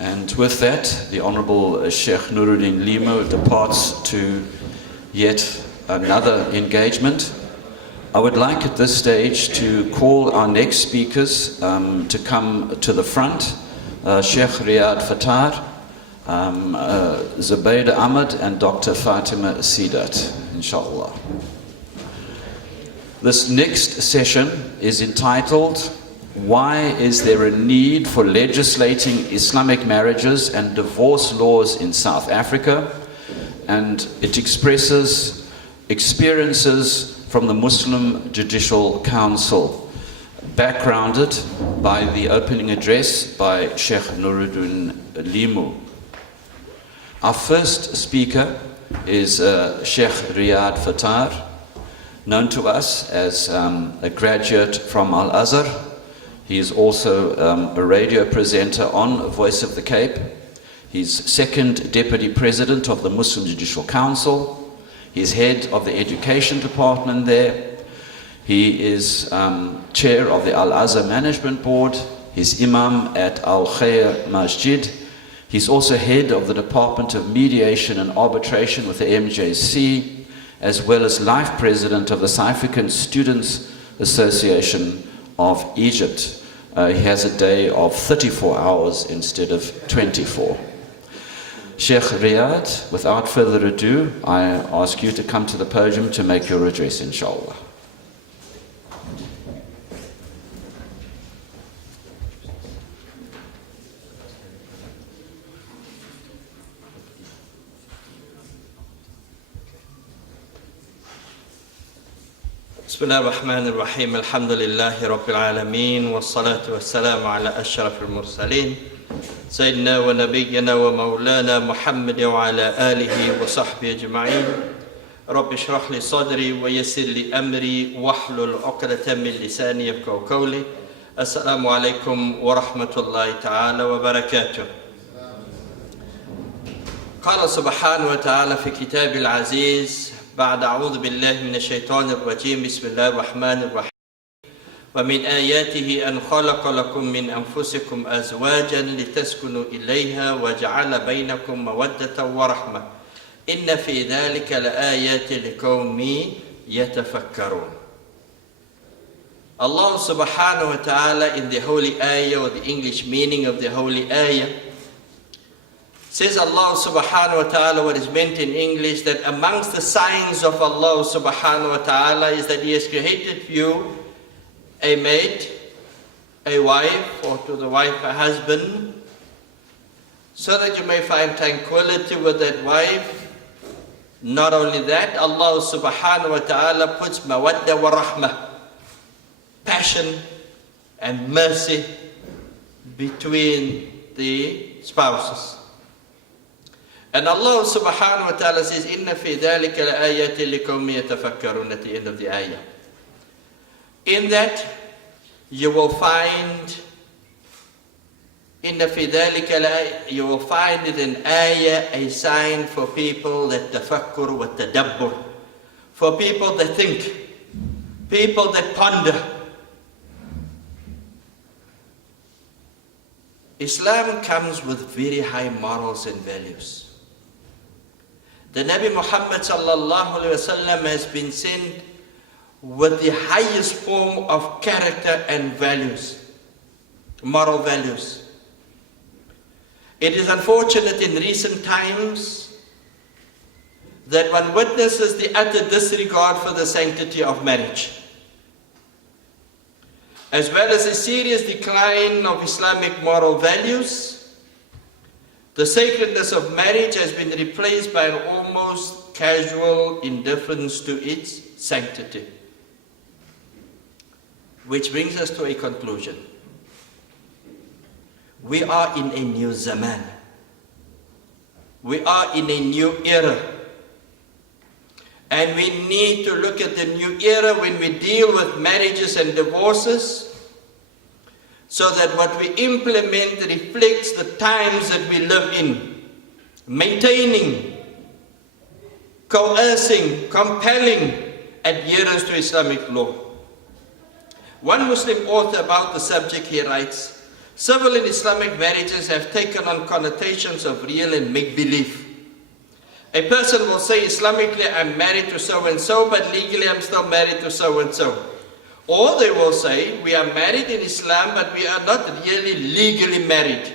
And with that, the Honorable Sheikh Nuruddin Limo departs to yet another engagement. I would like at this stage to call our next speakers to come to the front. Sheikh Riad Fataar, Zubaydah Ahmed and Dr. Fatima Sidat, inshallah. This next session is entitled, Why is there a need for legislating Islamic marriages and divorce laws in South Africa? And it expresses experiences from the Muslim Judicial Council, backgrounded by the opening address by Sheikh Nuruddin Limo. Our first speaker is Sheikh Riad Fataar, known to us as a graduate from Al-Azhar. He is also a radio presenter on Voice of the Cape. He's second deputy president of the Muslim Judicial Council. He's head of the education department there. He is chair of the Al-Azhar Management Board. He's imam at Al-Khair Masjid. He's also head of the Department of Mediation and Arbitration with the MJC, as well as life president of the South African Students Association of Egypt. He has a day of 34 hours instead of 24. Sheikh Riad, without further ado, I ask you to come to the podium to make your address, inshallah. بسم الله الرحمن الرحيم الحمد لله رب العالمين والصلاة والسلام على أشرف المرسلين سيدنا ونبينا ومولانا محمد وعلى آله وصحبه أجمعين رب اشرح لي صدري ويسر لي أمري واحلل عقدة من لساني يفقهوا قولي السلام عليكم ورحمة الله تعالى وبركاته. قال سبحانه وتعالى في كتاب العزيز بعد أعوذ بالله من الشيطان الرجيم بسم الله الرحمن الرحيم ومن آياته أن خلق لكم من أنفسكم أزواجا لتسكنوا إليها وجعل بينكم مودة ورحمة إن في ذلك لآيات لقوم يتفكرون. Allah subhanahu wa ta'ala in the holy ayah, or the English meaning of the holy ayah, says Allah subhanahu wa ta'ala, what is meant in English, that amongst the signs of Allah subhanahu wa ta'ala is that He has created for you a mate, a wife, or to the wife a husband, so that you may find tranquility with that wife. Not only that, Allah subhanahu wa ta'ala puts mawadda wa rahmah, passion and mercy between the spouses. And Allah subhanahu wa ta'ala says, Inna fi dhalika la ayatin liqawmin yatafakkarun, at the end of the ayah. In that you will find, Inna fi dhalika la, you will find it an ayah, a sign for people that tafakkur wa tadabbur, for people that think, people that ponder. Islam comes with very high morals and values. The Nabi Muhammad sallallahu alaihi wasallam has been sent with the highest form of character and values, moral values. It is unfortunate in recent times that one witnesses the utter disregard for the sanctity of marriage, as well as a serious decline of Islamic moral values. The sacredness of marriage has been replaced by an almost casual indifference to its sanctity. Which brings us to a conclusion. We are in a new zaman. We are in a new era. And we need to look at the new era when we deal with marriages and divorces, so that what we implement reflects the times that we live in, maintaining, coercing, compelling adherence to Islamic law. One Muslim author about the subject, he writes, Civil and Islamic marriages have taken on connotations of real and make-believe. A person will say, Islamically, I'm married to so-and-so, but legally I'm still married to so-and-so. Or they will say, we are married in Islam, but we are not really legally married.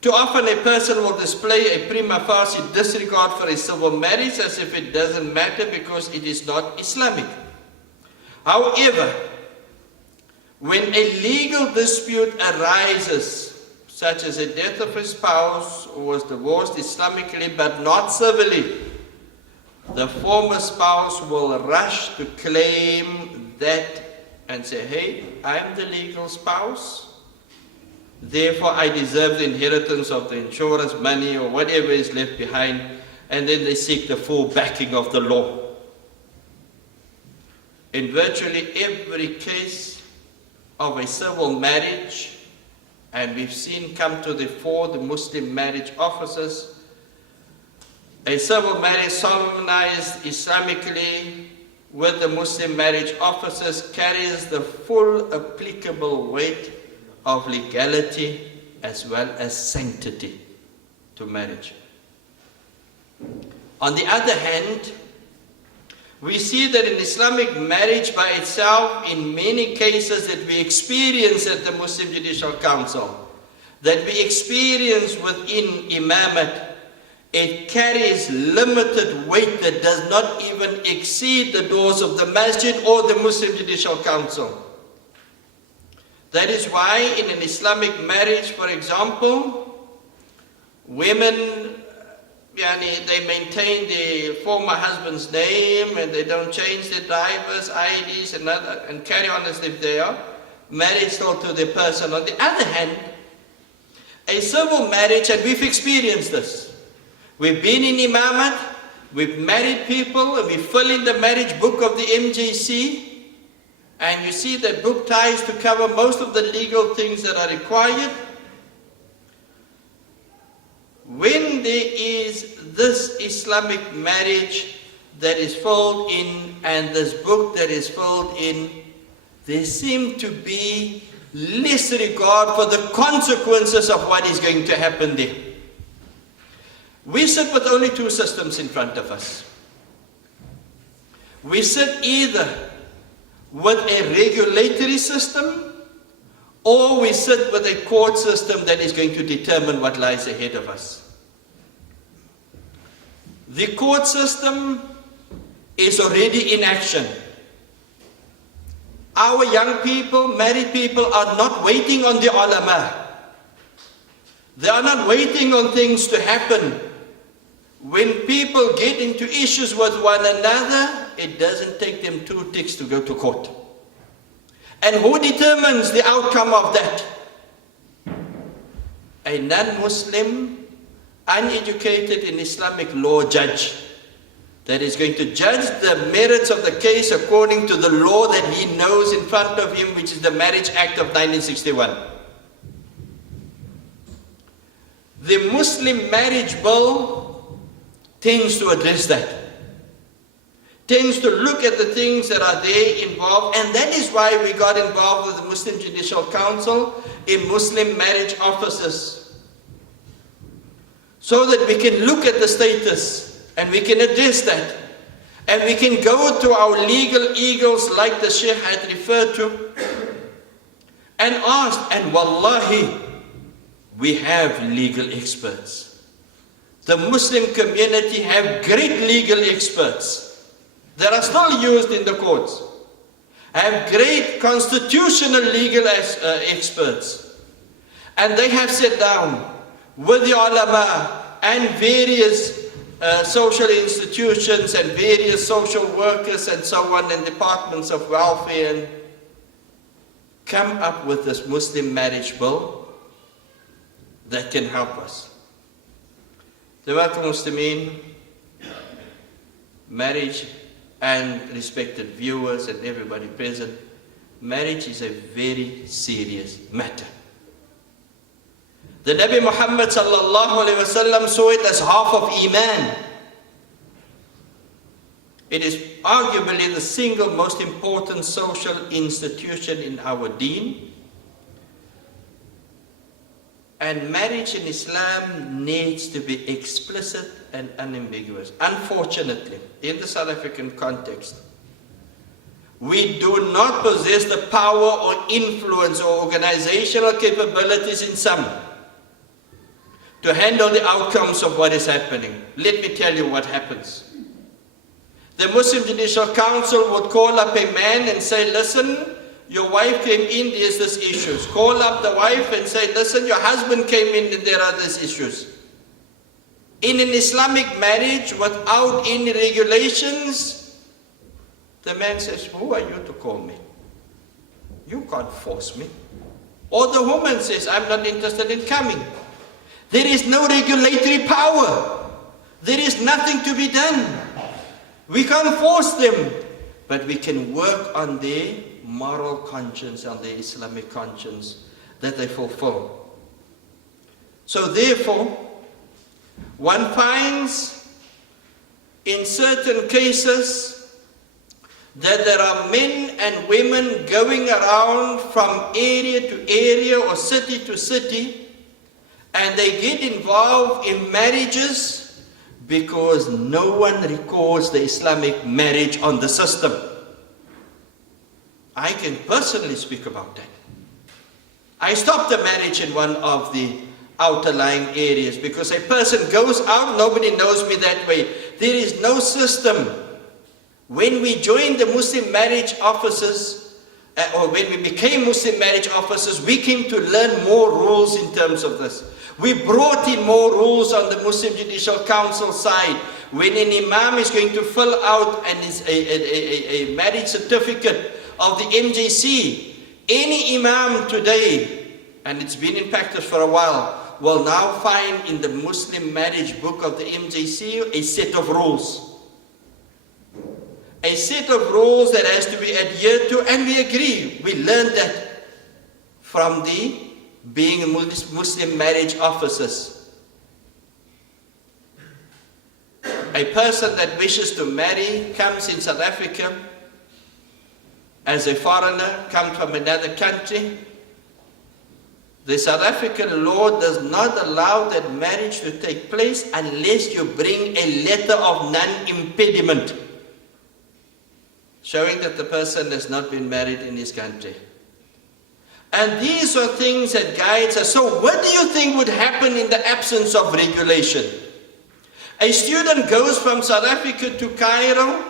Too often a person will display a prima facie disregard for a civil marriage as if it doesn't matter because it is not Islamic. However, when a legal dispute arises, such as a death of a spouse who was divorced Islamically but not civilly, the former spouse will rush to claim that and say, hey, I'm the legal spouse, therefore I deserve the inheritance of the insurance money or whatever is left behind, and then they seek the full backing of the law. In virtually every case of a civil marriage, and we've seen come to the fore the Muslim marriage officers, a civil marriage solemnized Islamically with the Muslim marriage officers carries the full applicable weight of legality as well as sanctity to marriage. On the other hand, we see that in Islamic marriage by itself, in many cases that we experience at the Muslim Judicial Council, that we experience within Imamate, it carries limited weight that does not even exceed the doors of the masjid or the Muslim Judicial Council. That is why in an Islamic marriage, for example, women, they maintain the former husband's name and they don't change their driver's IDs and carry on as if they are married still to the person. On the other hand, a civil marriage, and we've experienced this, we've been in Imamate, we've married people, and we fill in the marriage book of the MJC, and you see that book tries to cover most of the legal things that are required. When there is this Islamic marriage that is filled in and this book that is filled in, there seems to be less regard for the consequences of what is going to happen there. We sit with only two systems in front of us. We sit either with a regulatory system, or we sit with a court system that is going to determine what lies ahead of us. The court system is already in action. Our young people, married people, are not waiting on the ulama. They are not waiting on things to happen. When people get into issues with one another, it doesn't take them 2 ticks to go to court. And who determines the outcome of that? A non-Muslim, uneducated in Islamic law judge that is going to judge the merits of the case according to the law that he knows in front of him, which is the Marriage Act of 1961. The Muslim marriage bill tends to address that, tends to look at the things that are there involved, and that is why we got involved with the Muslim Judicial Council in Muslim marriage officers, so that we can look at the status and we can address that, and we can go to our legal eagles like the Sheikh had referred to and ask, and wallahi, we have legal experts. The Muslim community have great legal experts that are still used in the courts, have great constitutional legal experts, and they have sat down with the ulama and various social institutions and various social workers and so on, and departments of welfare, and come up with this Muslim marriage bill that can help us. Jamaat Muslimin, marriage, and respected viewers and everybody present, marriage is a very serious matter. The Nabi Muhammad sallallahu alaihi wasallam saw it as half of Iman. It is arguably the single most important social institution in our deen. And marriage in Islam needs to be explicit and unambiguous. Unfortunately, in the South African context, we do not possess the power or influence or organizational capabilities in some to handle the outcomes of what is happening. Let me tell you what happens. The Muslim Judicial Council would call up a man and say, listen, your wife came in, there's this issues. Call up the wife and say, listen, your husband came in and there are these issues. In an Islamic marriage without any regulations, the man says, who are you to call me? You can't force me. Or the woman says, I'm not interested in coming. There is no regulatory power. There is nothing to be done. We can't force them, but we can work on their moral conscience, on their Islamic conscience that they fulfill. So therefore, one finds in certain cases that there are men and women going around from area to area or city to city, and they get involved in marriages because no one records the Islamic marriage on the system. I can personally speak about that. I stopped the marriage in one of the outer lying areas because a person goes out, nobody knows me that way. There is no system. When we joined the Muslim marriage officers, or when we became Muslim marriage officers, we came to learn more rules in terms of this. We brought in more rules on the Muslim Judicial Council side. When an imam is going to fill out a marriage certificate of the MJC, any imam today, and it's been in practice for a while, will now find in the Muslim marriage book of the MJC a set of rules. A set of rules that has to be adhered to, and we agree. We learned that from the being Muslim marriage officers. A person that wishes to marry comes in South Africa as a foreigner, comes from another country. The South African law does not allow that marriage to take place unless you bring a letter of non-impediment, showing that the person has not been married in his country. And these are things that guides us. So what do you think would happen in the absence of regulation? A student goes from South Africa to Cairo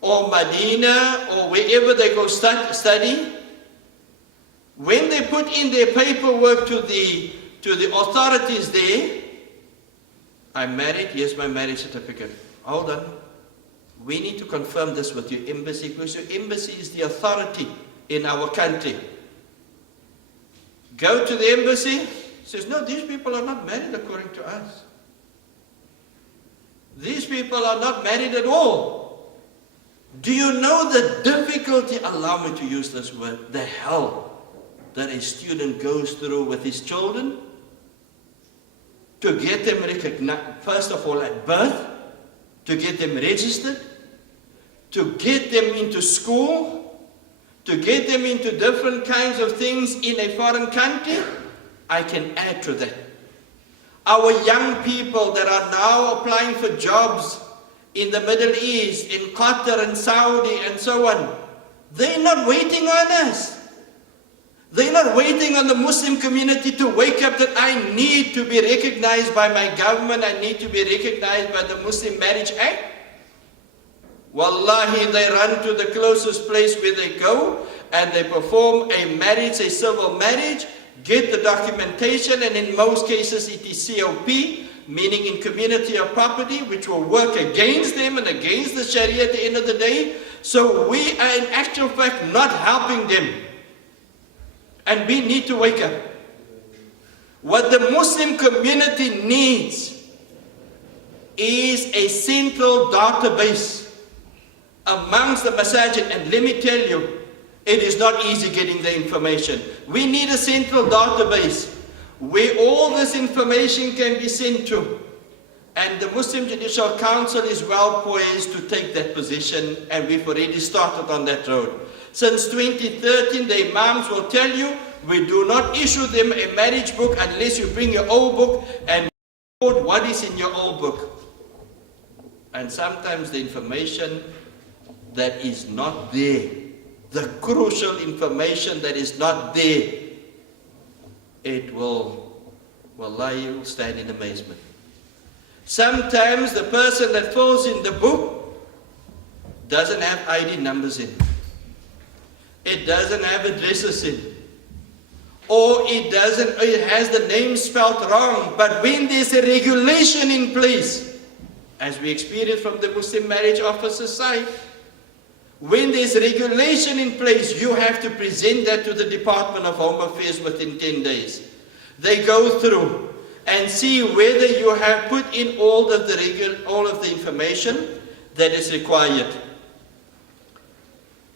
or Medina or wherever they go study. When they put in their paperwork to the authorities there, I'm married, here's my marriage certificate. Hold on. We need to confirm this with your embassy, because your embassy is the authority in our country. Go to the embassy, says, no, these people are not married according to us. These people are not married at all. Do you know the difficulty, allow me to use this word, the hell that a student goes through with his children to get them recognized, first of all at birth, to get them registered, to get them into school, to get them into different kinds of things in a foreign country? I can add to that. Our young people that are now applying for jobs in the Middle East, in Qatar and Saudi and so on, they're not waiting on us. They're not waiting on the Muslim community to wake up that I need to be recognized by my government, I need to be recognized by the Muslim Marriage Act. Wallahi, they run to the closest place where they go and they perform a marriage, a civil marriage, get the documentation, and in most cases it is COP, meaning in community of property, which will work against them and against the Sharia at the end of the day. So we are in actual fact not helping them. And we need to wake up. What the Muslim community needs is a central database amongst the masajid, and let me tell you, it is not easy getting the information. We need a central database where all this information can be sent to. And the Muslim Judicial Council is well poised to take that position, and we've already started on that road. Since 2013, the imams will tell you, We do not issue them a marriage book unless you bring your old book and record what is in your old book. And sometimes the information that is not there, the crucial information that is not there, it will, wallahi, you will stand in amazement. Sometimes the person that fills in the book doesn't have ID numbers in. It doesn't have addresses in. Or it has the name spelled wrong. But when there's a regulation in place, as we experienced from the Muslim marriage officer side, when there's regulation in place, you have to present that to the Department of Home Affairs within 10 days. They go through and see whether you have put in all of the information that is required.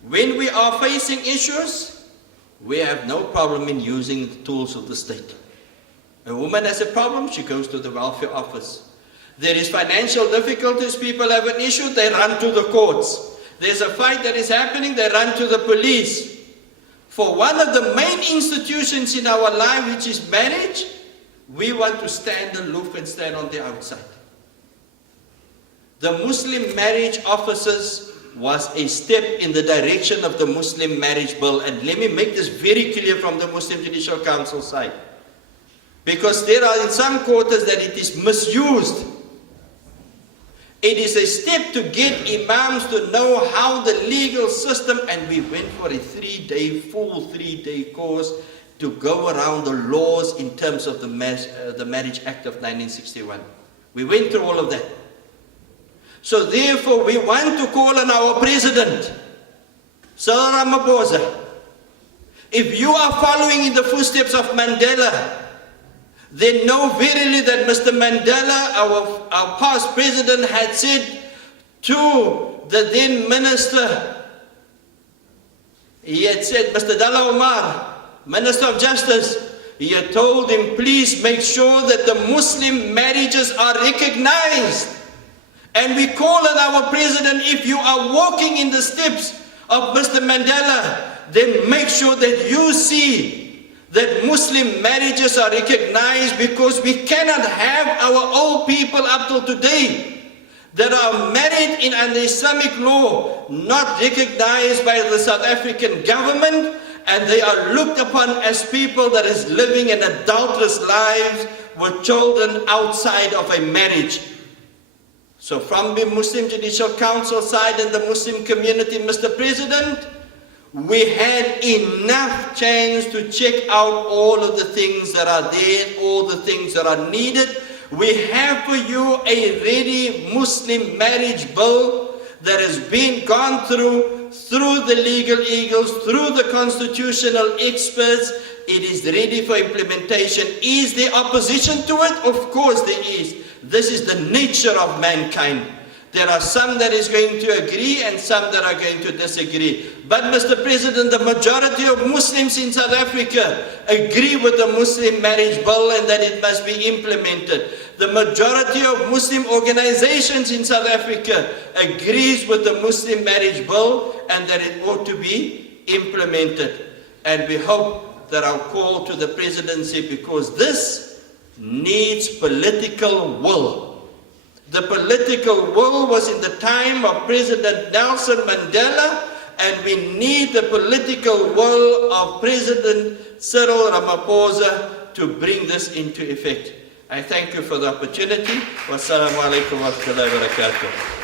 When we are facing issues, we have no problem in using the tools of the state. A woman has a problem, she goes to the welfare office. There is financial difficulties, people have an issue, they run to the courts. There's a fight that is happening, they run to the police. For one of the main institutions in our life, which is marriage, we want to stand aloof and stand on the outside. The Muslim marriage officers was a step in the direction of the Muslim marriage bill. And let me make this very clear from the Muslim Judicial Council side. Because there are in some quarters that it is misused. It is a step to get imams to know how the legal system, and we went for a full three-day course to go around the laws in terms of the Marriage Act of 1961. We went through all of that. So therefore, we want to call on our president, Cyril Ramaphosa. If you are following in the footsteps of Mandela, then know verily that Mr. Mandela, our past president, had said to the then minister, he had said, Mr. Dalla Omar, Minister of Justice, he had told him, please make sure that the Muslim marriages are recognized. And we call on our president, if you are walking in the steps of Mr. Mandela, then make sure that you see that Muslim marriages are recognized, because we cannot have our old people up till today that are married in under Islamic law not recognized by the South African government, and they are looked upon as people that is living in adulterous lives with children outside of a marriage. So from the Muslim Judicial Council side and the Muslim community, Mr. President, we had enough chance to check out all of the things that are there, all the things that are needed. We have for you a ready Muslim marriage bill that has been gone through the legal eagles, through the constitutional experts. It is ready for implementation. Is there opposition to it? Of course there is. This is the nature of mankind. There are some that is going to agree and some that are going to disagree. But Mr. President, the majority of Muslims in South Africa agree with the Muslim marriage bill and that it must be implemented. The majority of Muslim organizations in South Africa agrees with the Muslim marriage bill and that it ought to be implemented. And we hope that our call to the presidency, because this needs political will. The political will was in the time of President Nelson Mandela, and we need the political will of President Cyril Ramaphosa to bring this into effect. I thank you for the opportunity. Wassalamu alaikum wa rahmatullahi wa barakatuh.